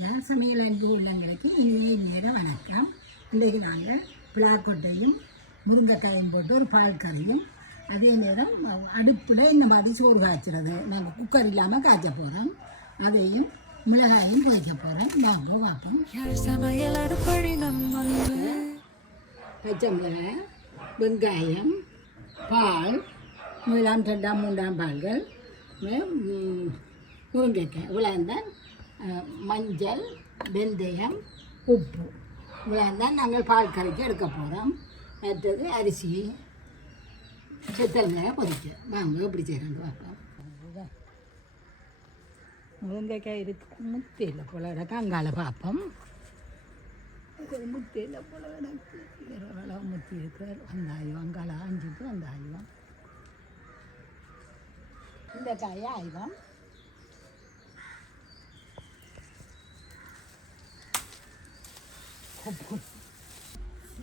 யார் சமையல் அன்பு உள்ளங்களுக்கு இனிய நேரம் வணக்கம். இன்றைக்கு நாங்கள் பிளாக்கொட்டையும் முருங்கைக்காயும் போட்டு ஒரு பால் கறியும் அதே நேரம் அடுப்பில் இந்த மாதிரி சோறு காய்ச்சிறது. நாங்கள் குக்கர் இல்லாமல் காய்ச்ச போகிறோம். அதையும் மிளகாயும் பொரிக்க போகிறோம். வாங்க பார்ப்போம். பச்சை மிளகாய், வெங்காயம், பால், முதலாம் ரெண்டாம் மூன்றாம் பால்கள், முருங்கைக்காய், இவ்வளோந்தான். மஞ்சள், வெந்தயம், உப்பு, இவ்வளோந்தான் நாங்கள் பால் கறிக்கு எடுக்க போகிறோம். மற்றது அரிசி, செத்தல் பொதிக்க. வாங்க எப்படி செய்யறோன்னு பார்ப்போம். முருங்கைக்காய் இருக்கு, முத்தையில் போல கிடக்கு. அங்கால பார்ப்போம். முத்தையில் போல கிடக்கு. அளவு முத்தி இருக்கு. வெங்காயம் அங்கால ஆஞ்சிட்டு வெங்காயம். இந்த காயை ஆய்வம்.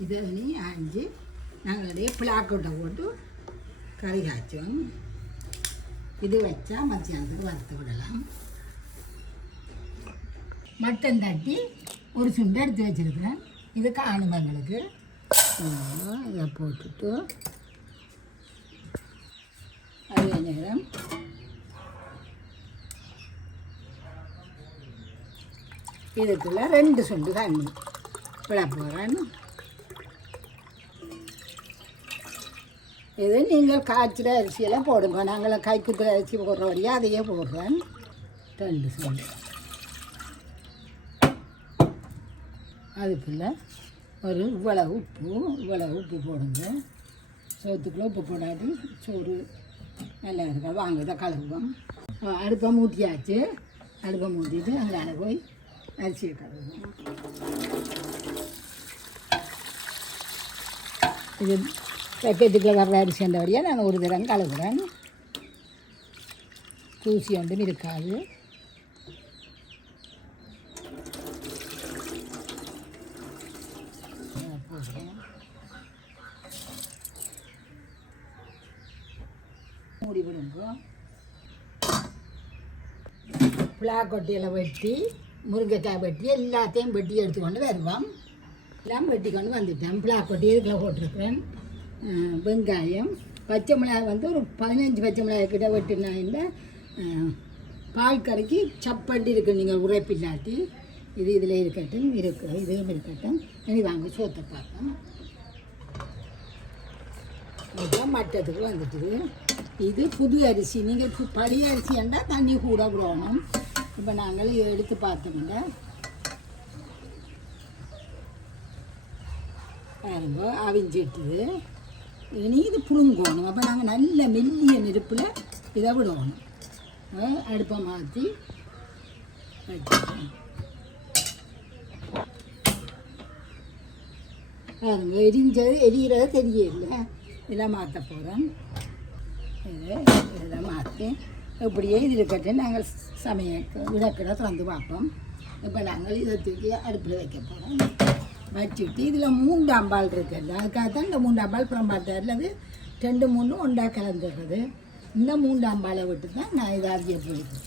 இதை நீ ஆஞ்சி நாங்கள் பிளாக்கொட்டை போட்டு கறி காய்ச்சோம். இது வச்சா மத்தியானத்துக்கு வறுத்து விடலாம். மட்டன் தட்டி ஒரு சுண்டை எடுத்து வச்சுருக்கிறேன். இது காணும் எங்களுக்கு. இதை போட்டுட்டு அதே நேரம் இதுக்குள்ள 2 சுண்டு தண்ணி விட போகிறேன். இது நீங்கள் காய்ச்சிற அரிசியெல்லாம் போடுங்க. நாங்கள் கைக்குக்கிற அரிசி போடுற வழியாக அதையே போடுறேன். 2 சுண்டு. அதுக்குள்ள ஒரு இவ்வளவு உப்பு போடுங்க. சோத்துக்குள்ளே உப்பு போடாது சோறு நல்லா இருக்கா. வாங்க இதை கழுவுவோம். அடுப்பை மூட்டியாச்சு. அடுப்பை மூட்டிட்டு அங்கே போய் அரிசியை கழுவுவோம். இது பேக்கெட்டுக்குள்ளே வர்ற அரிசின்ற வழியாக நான் ஒரு தரம் கழுவுறேன். தூசி ஒன்றும் இருக்காது. மூடி விடுங்க. பிளாக்கொட்டையில் வெட்டி முருங்கைக்காய் வெட்டி எல்லாத்தையும் வெட்டி எடுத்துக்கொண்டு வருவோம். எல்லாம் வெட்டி கொண்டு வந்துட்டேன். பிளாக்கொட்டி இதுக்குள்ள போட்டிருக்கிறேன். வெங்காயம், பச்சை மிளகாய் ஒரு 15 பச்சை மிளகாய் கிட்ட வெட்டினா பால் கறிக்கு சப்பண்டி இருக்குது. நீங்கள் உரைப்பில்லாட்டி இது இதில் இருக்கட்டும். இதுவும் இருக்கட்டும். இனி வாங்க சோத்தை பார்ப்போம். அதுதான் மட்டத்துக்கு வந்துட்டுது. இது புது அரிசி. நீங்கள் பழைய அரிசி என்றால் தண்ணி கூட விடணும். இப்போ நாங்கள் இதை எடுத்து பார்த்தோம்னா பாருங்க அவிஞ்சிட்டுது. இனி இது புழுங்கணும். அப்போ நாங்கள் நல்ல மெல்லிய நெருப்பில் இதை விடணும். அடுப்பை மாற்றி வச்சுக்கணும். பாருங்க எரிகிறது தெரியல. இதெல்லாம் மாற்ற போகிறோம். இதெல்லாம் மாற்றி இப்படியே இது இருக்கட்டும். நாங்கள் சமையல் விளக்கிட திறந்து பார்ப்போம். இப்போ நாங்கள் இதை தூக்கி அடுப்பில் வைக்க போகிறோம். வச்சுட்டு இதில் 3 அம்பால் இருக்குல்ல, அதுக்காக தான் இந்த 3 அம்பால் புறம்பாட்டை அல்லது 2 3 ஒன்றா கலந்துடுறது. இந்த 3 அம்பாலை விட்டு தான் நான் இதை அவிய போயிருக்கேன்.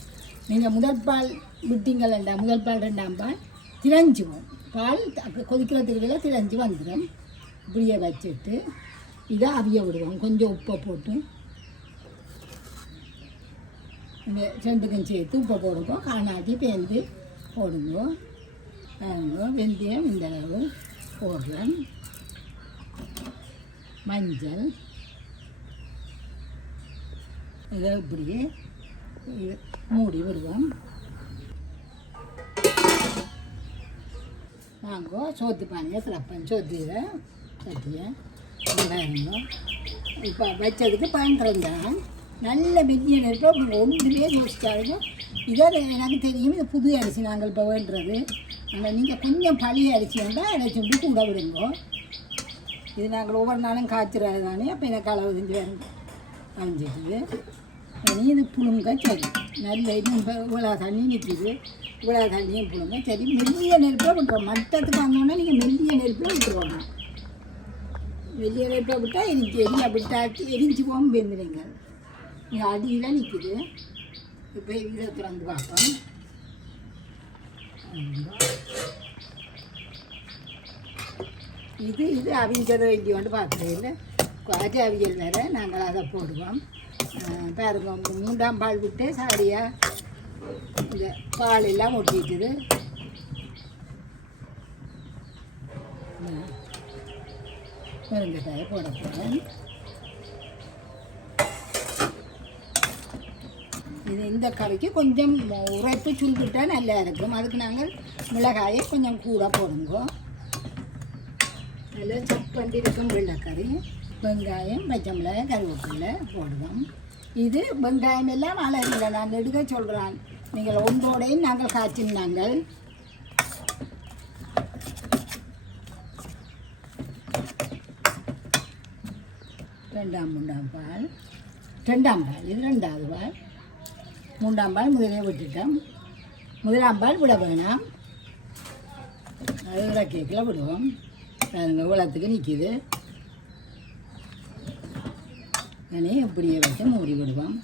நீங்கள் முதல் பால் விட்டீங்களா, முதல் பால் 2ஆம் பால் திரஞ்சுவோம். பால் கொதிக்கிறதுக்குள்ள திரஞ்சு வந்துடும். இப்படியே வச்சுட்டு இதை அவிய விடுவோம். கொஞ்சம் உப்பை போட்டு இந்த 2க்கும் சேர்த்து உப்பை போடுங்க. காணாட்டி பேந்து போடுங்க. வெந்தயம் இந்த அளவு போடுறேன். மஞ்சள் இதை இப்படியே மூடி விடுவோம். வாங்க சோத்து பானையை திறப்பேன். சோத்தியை சட்டியை வேணுங்க. இப்போ வச்சதுக்கு பயன்படுறேன். நல்ல மெல்லிய நெருப்பை ஒன்றுமே யோசிச்சாருங்க. இதை எனக்கு தெரியும். இது புது அரிசி நாங்கள் இப்போ வேண்டுறது. ஆனால் நீங்கள் கொஞ்சம் பழைய அரிசி இருந்தால் அதை சொல்லி கூட விடுங்க. இது நாங்கள் ஒவ்வொரு நாளும் காய்ச்சிறது தானே. அப்போ எனக்கு அளவு செஞ்சு வருங்க அழிஞ்சிட்டுது. இனி இது புழுங்க சரி. நல்ல இப்போ இவ்வளோ தண்ணி நிற்கிது. இவ்வளோ தண்ணியும் புழுங்க சரி. மெல்லிய நெருப்பை விட்டுருவோம். மட்டத்துக்கு வந்தோன்னா நீங்கள் மெல்லிய நெருப்பில் விட்டுருவோம். மெல்லிய நெருப்பை விட்டால் எனக்கு விட்டாச்சு எரிஞ்சு போகும் வெந்துடுங்க. இது அடியில் நிற்கிது. இப்போ இதை திறந்து பார்ப்போம். இது அவிஞ்சதை வைக்க வந்து பார்க்குறதில்ல காய்ச்சி அவியல் வேறு நாங்கள் அதை போடுவோம். பாருங்க 3ஆம் பால் விட்டு சாடியாக இந்த பால் எல்லாம் ஒட்டிட்டுது. முருங்கைக்காயை போட போகிறேன். இது இந்த கறிக்கு கொஞ்சம் உரைப்பு சுருக்கிட்டால் நல்லா இருக்கும். அதுக்கு நாங்கள் மிளகாயை கொஞ்சம் கூட போடுங்க. அதில் செக் பண்ணி இருக்கும் வெள்ளைக்கறி, வெங்காயம், பச்சை மிளகாய், கருவேப்பிலை போடுவோம். இது வெங்காயம் எல்லாம் வளரல, நான் எடுக்க சொல்கிறேன். நீங்கள் ஒன்றோடையும் நாங்கள் காய்ச்சினாங்கள். ரெண்டாம் பால் இது 2வது பால். 3ஆம் பால் முதலே விட்டுட்டோம். 1ஆம் பால் விட வேணாம், அது கேக்கில் விடுவோம். அதுங்க உலகத்துக்கு நிற்கிது. உடனே இப்படியே வச்சு மூடி விடுவோம்.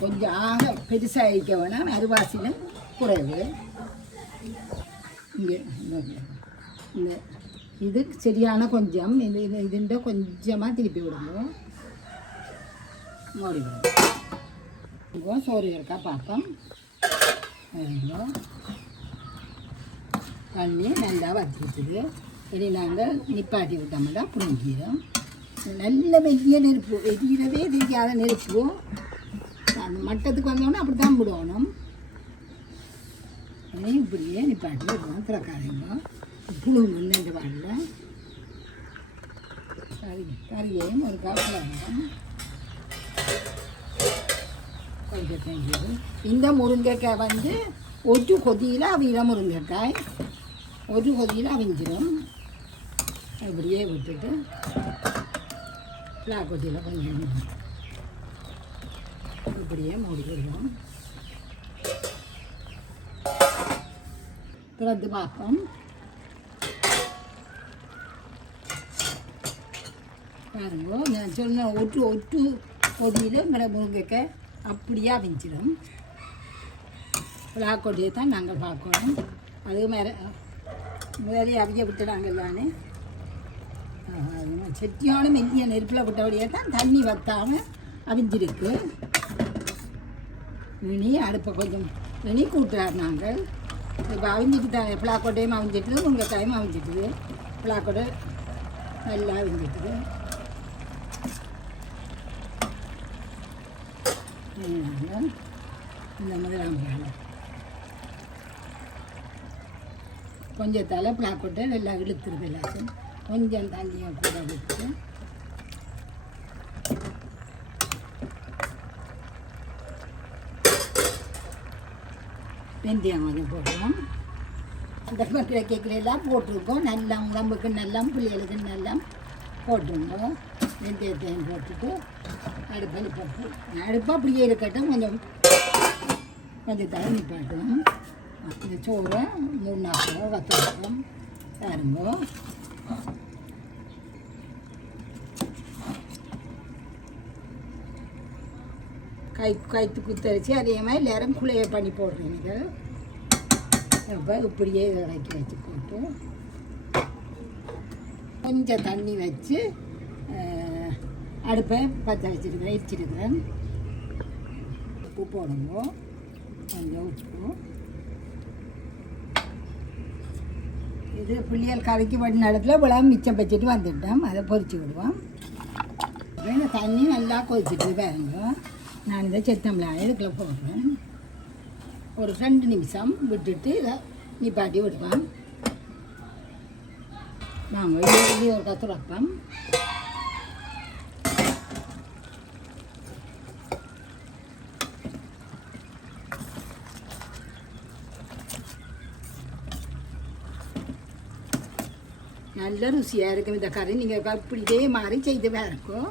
கொஞ்சம் ஆக பெருசாக இருக்க வேணாம், அரிவாசியில் குறைவு. இங்கே இந்த இது சரியான கொஞ்சம் இதுண்ட கொஞ்சமாக திருப்பி விடுவோம். மூடி விடுவோம். சோறு இருக்கா பார்ப்போம். தண்ணி நல்லா வத்திட்டுது. இனி நாங்கள் நிப்பாட்டி விட்டோம்னா புரிஞ்சிடும். நல்ல மெல்லிய நெருப்பு, எரியவே தெரியாத நெருப்பு. அந்த மட்டத்துக்கு வந்தோன்னா அப்படி தான் விடணும். இப்படியே நிப்பாட்டி விடுவோம். திறக்காதீங்க, புழுங்க இந்த பாலில். கறியையும் ஒரு காப்பில் வேணும். கொஞ்சம் தேங்கிது. இந்த முருங்கைக்காய் வந்து ஒரு கொதியில் அவியில முருங்கைக்காய் ஒரு கொதியில் அவிஞ்சிடும். அப்படியே விட்டுட்டு கொதியில் கொஞ்சம் இப்படியே மூடி விடுவோம். திறந்து பார்ப்போம். பாருங்க, நான் சொன்ன ஒட்டு கொதியில் முருங்கைக்காய் அப்படியே அவிஞ்சிடும். கொடியை தான் நாங்கள் பார்க்கணும். அது முதலே அவிய விட்டுடாங்கல்லானே. செட்டியான மெல்லிய நெருப்பில் விட்டபடியே தான் தண்ணி வற்றாமல் அவிஞ்சிருக்கு. இனி அடுப்பை கொஞ்சம் இனி கூட்டுறார் நாங்கள். இப்போ அவிஞ்சிட்டு தான் பிளாக்கோட்டையும் அவிஞ்சிட்டுது, முருங்கைக்காயும் அவிஞ்சிட்டுது. பிளாக்கோட்டை நல்லா அவிஞ்சிட்டுது. இந்த 1ஆம் பால் கொஞ்சம் தலை பிளாக்கோட்டை நல்லா இழுத்துருது. எல்லாத்தையும் கொஞ்சம் தண்ணியை கூட விட்டு வெந்தயம் கொஞ்சம் போடுவோம். அந்த மக்கள் கேட்குறதெல்லாம் போட்டிருக்கோம். நல்லா உடம்புக்கு நல்லா பிள்ளைகளுக்கு நல்லா போட்டுருந்தோம். வெந்தயத்தையும் போட்டுட்டு அடுப்பை அப்படியே இருக்கட்டும். கொஞ்சம் தலை நிப்பாட்டுவோம். இந்த சோறை 3-4 வத்தம் பாருங்க. கைத்து குத்தரிச்சு அதே மாதிரி எல்லாரும் குழைய பண்ணி போடுறீங்க. இப்போ இப்படியே இறக்கி வச்சு போட்டு கொஞ்சம் தண்ணி வச்சு அடுப்பை பற்ற வச்சிருக்கிறேன். உப்பு போடுங்க, கொஞ்சம் உப்பு. இது பிள்ளைகள் கரைக்கு பண்ண இடத்துல இவ்வளோ மிச்சம் வச்சுட்டு வந்துட்டோம். அதை பொரிச்சு விடுவோம். இந்த தண்ணி நல்லா கொதிச்சுட்டு பாருங்க. நான் இதை செத்தமிழாய இதுக்குள்ள போடுறேன். ஒரு 2 நிமிஷம் விட்டுட்டு இதை நிப்பாட்டி விடுவேன். நாங்கள் இது ஒரு கத்துறப்பம். நல்ல ருசியாக இருக்கும் இந்த கறி. நீங்கள் இப்படி இதே மாதிரி செய்து இருக்கும்.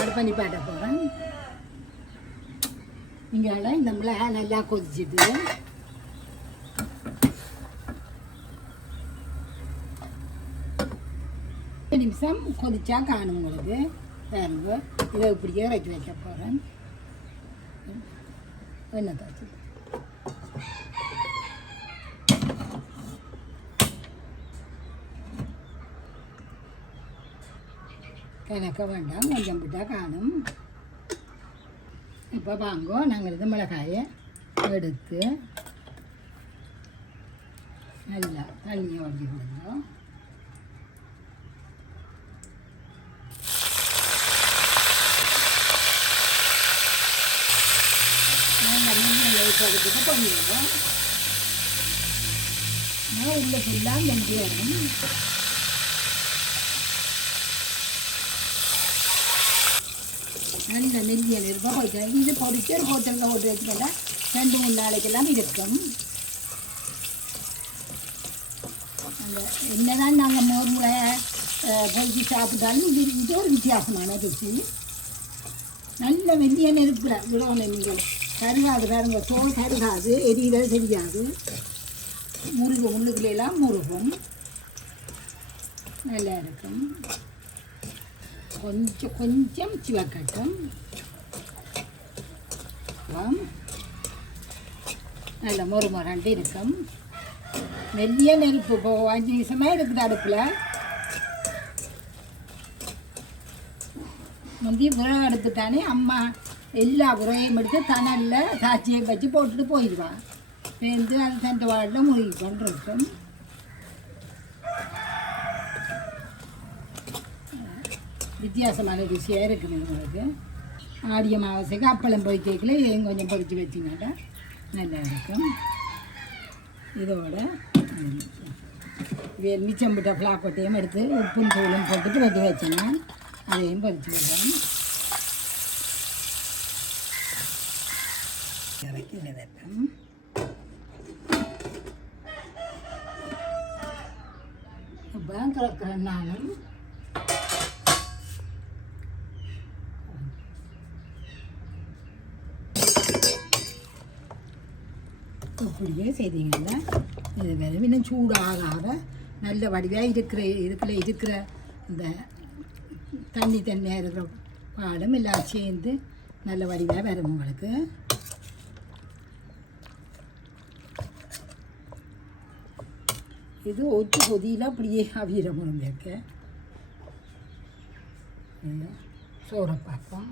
அடுப்பை நிப்பாட்ட போகிறேன். இங்கே இந்த மிளகாய் நல்லா கொதிச்சுட்டு நிமிஷம் கொதிச்சா காணும் உங்களுக்கு. பாருங்க, இதை இப்படியே இறக்கி வைக்க போகிறேன். என்ன தாச்சு எனக்கு வேண்டாம், கொஞ்சம் விட்டால் காணும். இப்போ வாங்கோ, நாங்கள் இது மிளகாயை எடுத்து நல்லா தண்ணியை வடி விடுவோம். நாங்கள் மீன் வைக்கிறதுக்கு பண்ணிடுவோம். உள்ள ஃபுல்லாக வெந்து வரும். நல்ல நெல்லிய நிறுவனம் போய்க்கிறேன். இது பொறிச்சு ஒரு ஹோட்டலில் போட்டு வச்சுக்கிட்டா 2-3 நாளைக்கெல்லாம் இருக்கும். அந்த என்னதான் நாங்கள் மோர்முறை பொறிச்சு சாப்பிட்டாலும் இது ஒரு வித்தியாசமான ருசி. நல்ல வெள்ளிய நெருப்பில் விடணும். நீங்கள் கருகாது பாருங்க, தோல் கருகாது, எரியில தெரியாது. முள்ளுக்குள்ளெல்லாம் முருகும், நல்லா இருக்கும். கொஞ்சம் கொஞ்சம் சிவக்கட்டும். நல்ல மொறுமொரண்டு இருக்கும். மெல்லிய நெருப்பு இப்போ 5 நிமிஷமாக இருக்குது அடுப்பில். முந்தி விறகு அடுப்பு தானே, அம்மா எல்லா விறகையும் எடுத்து தணலில் தாச்சியை வச்சு போட்டுட்டு போயிடுவான். பேருந்து அது தண்டு வாழில் முழுகி கொண்டு இருக்கும். வித்தியாசமான ருசியாக இருக்குது உங்களுக்கு. ஆடிய மாவசைக்கு அப்பளம் பொறிக்கல இதையும் கொஞ்சம் பொறிச்சு வச்சிங்கன்னா நல்லா இருக்கும். இதோட மிச்சம் விட்ட ஃப்ளாக்கொட்டையும் எடுத்து உப்பும் தூளும் போட்டுட்டு வெட்டி வச்சேன்னா அதையும் பொறிச்சு விடுறோம். இறக்கி விதட்டும். இப்போ கிடக்கிறனாலும் இப்படியே செய்தீங்கன்னா இது வேறு இன்னும் சூடாக நல்ல வடிவாக இருக்கிற இந்த தண்ணியாக இருக்கிற பாலும் எல்லாம் சேர்ந்து நல்ல வடிவாக வரும் உங்களுக்கு. இது ஒத்து கொதியில் அப்படியே அவிர முருங்கைக்கு சோறை பார்ப்போம்.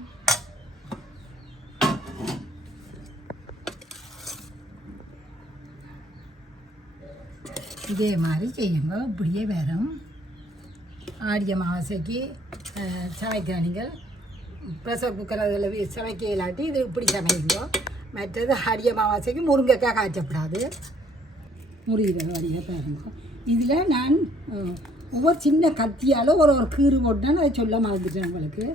இதே மாதிரி செய்யுங்க, இப்படியே வரும். ஆடிய மாவசைக்கு சமைக்கிற நீங்கள் ப்ரெஷர் குக்கர் அதில் சமைக்க இல்லாட்டி இது இப்படி சமைங்க. மற்றது ஆடிய மாவாசைக்கு முருங்கைக்காய் காய்ச்சப்படாது, முறிகிற வழியாக பாருங்க. இதில் நான் ஒவ்வொரு சின்ன கத்தியால் ஒரு கீறு போட்டேன்னு அதை சொல்ல மறந்துட்டேன் உங்களுக்கு.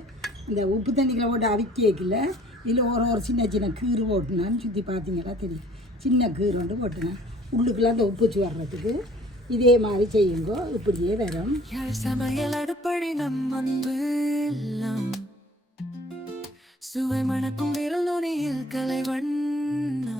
இந்த உப்பு தண்ணிகளை போட்டு அவிக்கல இதில் ஒரு சின்ன கீறு போட்டுனான்னு சுற்றி பார்த்தீங்களா தெரியும். சின்ன கீறு ஒன்று போட்டுனேன் உள்ளுக்குள்ள அந்த உப்புச்சு வர்றதுக்கு. இதே மாதிரி செய்யுங்க, இப்படியே வரும். யாழ் சமையல் அடுப்படி சுவை மணக்கும் விரல் நுனியில் கலை வண்ணம்.